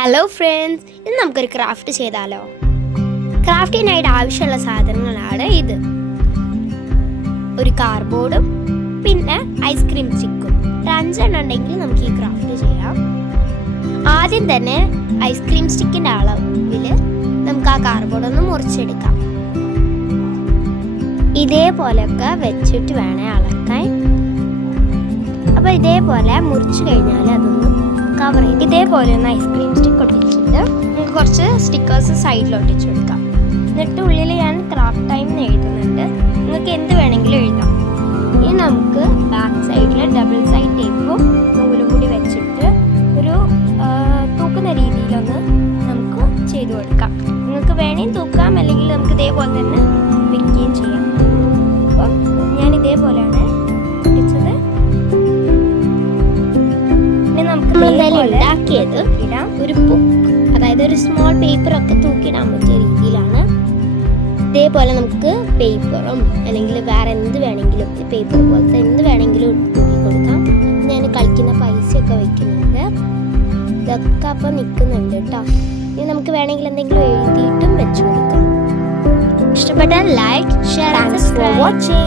Hello friends, ഇന്ന് നമുക്കൊരു craft ചെയ്താലോ. ക്രാഫ്റ്റിനായിട്ട് ആവശ്യമുള്ള സാധനങ്ങളാണ് ഇത്: ഒരു കാർഡ്ബോർഡും പിന്നെ ഐസ്ക്രീം സ്റ്റിക്കും. 5 എണ്ണം ഉണ്ടെങ്കിൽ നമുക്ക് ഈ ക്രാഫ്റ്റ് ചെയ്യാം. ആദ്യം തന്നെ ഐസ്ക്രീം സ്റ്റിക്കിൻ്റെ അളവിൽ നമുക്ക് ആ കാർഡ്ബോർഡ് ഒന്ന് മുറിച്ചെടുക്കാം. ഇതേപോലെയൊക്കെ വെച്ചിട്ട് വേണേ അളക്കാൻ. അപ്പോൾ ഇതേപോലെ മുറിച്ച് കഴിഞ്ഞാൽ അതൊന്ന് കവർ ചെയ്ത് ഇതേപോലെ ഒന്ന് ഐസ്ക്രീം സ്റ്റിക്ക് ഒട്ടിച്ചിട്ട് നമുക്ക് കുറച്ച് സ്റ്റിക്കേഴ്സ് സൈഡിൽ ഒട്ടിച്ചു കൊടുക്കാം. എന്നിട്ട് ഉള്ളിൽ ഞാൻ ക്രാഫ്റ്റ് ടൈം എന്ന് എഴുതുന്നുണ്ട്. നിങ്ങൾക്ക് എന്ത് വേണമെങ്കിലും എഴുതാം. ഇനി നമുക്ക് ബാക്ക് സൈഡിൽ ഡബിൾ സൈഡ് ടേപ്പും നൂലും കൂടി വെച്ചിട്ട് ഒരു തൂക്കുന്ന രീതിയിലൊന്ന് നമുക്ക് ചെയ്തു കൊടുക്കാം. നിങ്ങൾക്ക് വേണമെങ്കിൽ തൂക്കാം, അല്ലെങ്കിൽ നമുക്ക് ഇതേപോലെ തന്നെ വെക്കുകയും ചെയ്യാം. അപ്പം ഞാൻ ഇതേപോലെയാണ് ഒട്ടിച്ചത്. നമുക്ക് ഉണ്ടാക്കിയത് ഇടാം. ഒരു ബുക്ക്, അതായത് ഒരു സ്മോൾ പേപ്പറൊക്കെ തൂക്കിയിടാൻ പറ്റിയ രീതിയിലാണ്. ഇതേപോലെ നമുക്ക് പേപ്പറും അല്ലെങ്കിൽ വേറെ എന്ത് വേണമെങ്കിലും, പേപ്പർ പോലത്തെ എന്ത് വേണമെങ്കിലും തൂക്കി കൊടുക്കാം. ഞാൻ കളിക്കുന്ന പൈസയൊക്കെ വെക്കുന്നുണ്ട്. ഇതൊക്കെ അപ്പം നിൽക്കുന്നുണ്ട് കേട്ടോ. ഇനി നമുക്ക് വേണമെങ്കിൽ എന്തെങ്കിലും എഴുതിയിട്ടും വെച്ചു കൊടുക്കാം. ഇഷ്ടപ്പെട്ടാൽ ലൈക്ക്, ഷെയർ, സബ്സ്ക്രൈബ്. വാച്ചിങ്.